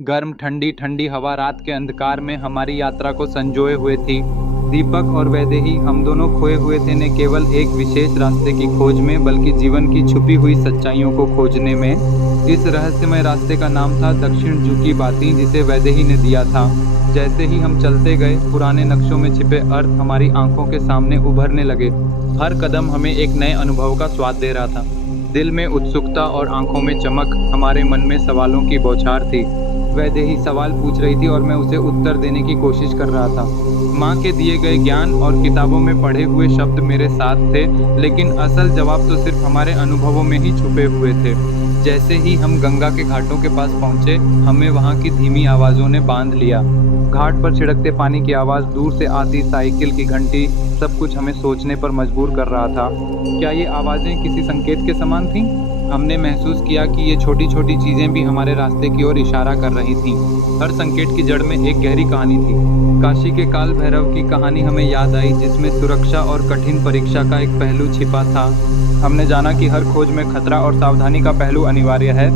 गर्म ठंडी ठंडी हवा रात के अंधकार में हमारी यात्रा को संजोए हुए थी। दीपक और वैदेही, हम दोनों खोए हुए थे, न केवल एक विशेष रास्ते की खोज में बल्कि जीवन की छुपी हुई सच्चाइयों को खोजने में। इस रहस्यमय रास्ते का नाम था दक्षिण झुकी बाती, जिसे वैदेही ने दिया था। जैसे ही हम चलते गए, पुराने नक्शों में छिपे अर्थ हमारी आंखों के सामने उभरने लगे। हर कदम हमें एक नए अनुभव का स्वाद दे रहा था। दिल में उत्सुकता और आंखों में चमक, हमारे मन में सवालों की बौछार थी। वैदेही सवाल पूछ रही थी और मैं उसे उत्तर देने की कोशिश कर रहा था। माँ के दिए गए ज्ञान और किताबों में पढ़े हुए शब्द मेरे साथ थे, लेकिन असल जवाब तो सिर्फ हमारे अनुभवों में ही छुपे हुए थे। जैसे ही हम गंगा के घाटों के पास पहुंचे, हमें वहां की धीमी आवाज़ों ने बांध लिया। घाट पर छिड़कते पानी की आवाज़, दूर से आती साइकिल की घंटी, सब कुछ हमें सोचने पर मजबूर कर रहा था। क्या ये आवाज़ें किसी संकेत के समान थीं? हमने महसूस किया कि ये छोटी छोटी चीज़ें भी हमारे रास्ते की ओर इशारा कर रही थीं। हर संकेत की जड़ में एक गहरी कहानी थी। काशी के काल भैरव की कहानी हमें याद आई, जिसमें सुरक्षा और कठिन परीक्षा का एक पहलू छिपा था। हमने जाना कि हर खोज में खतरा और सावधानी का पहलू अनिवार्य है।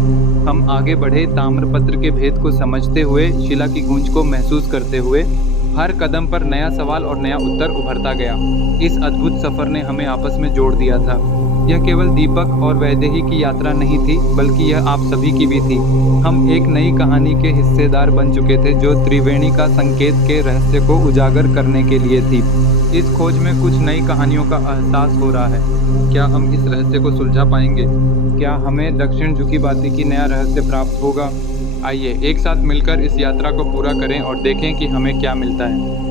हम आगे बढ़े, ताम्रपत्र के भेद को समझते हुए, शिला की गूंज को महसूस करते हुए। हर कदम पर नया सवाल और नया उत्तर उभरता गया। इस अद्भुत सफ़र ने हमें आपस में जोड़ दिया था। यह केवल दीपक और वैदेही की यात्रा नहीं थी, बल्कि यह आप सभी की भी थी। हम एक नई कहानी के हिस्सेदार बन चुके थे, जो त्रिवेणी का संकेत के रहस्य को उजागर करने के लिए थी। इस खोज में कुछ नई कहानियों का एहसास हो रहा है। क्या हम इस रहस्य को सुलझा पाएंगे? क्या हमें दक्षिण झुकी बाती की नया रहस्य प्राप्त होगा? आइए एक साथ मिलकर इस यात्रा को पूरा करें और देखें कि हमें क्या मिलता है।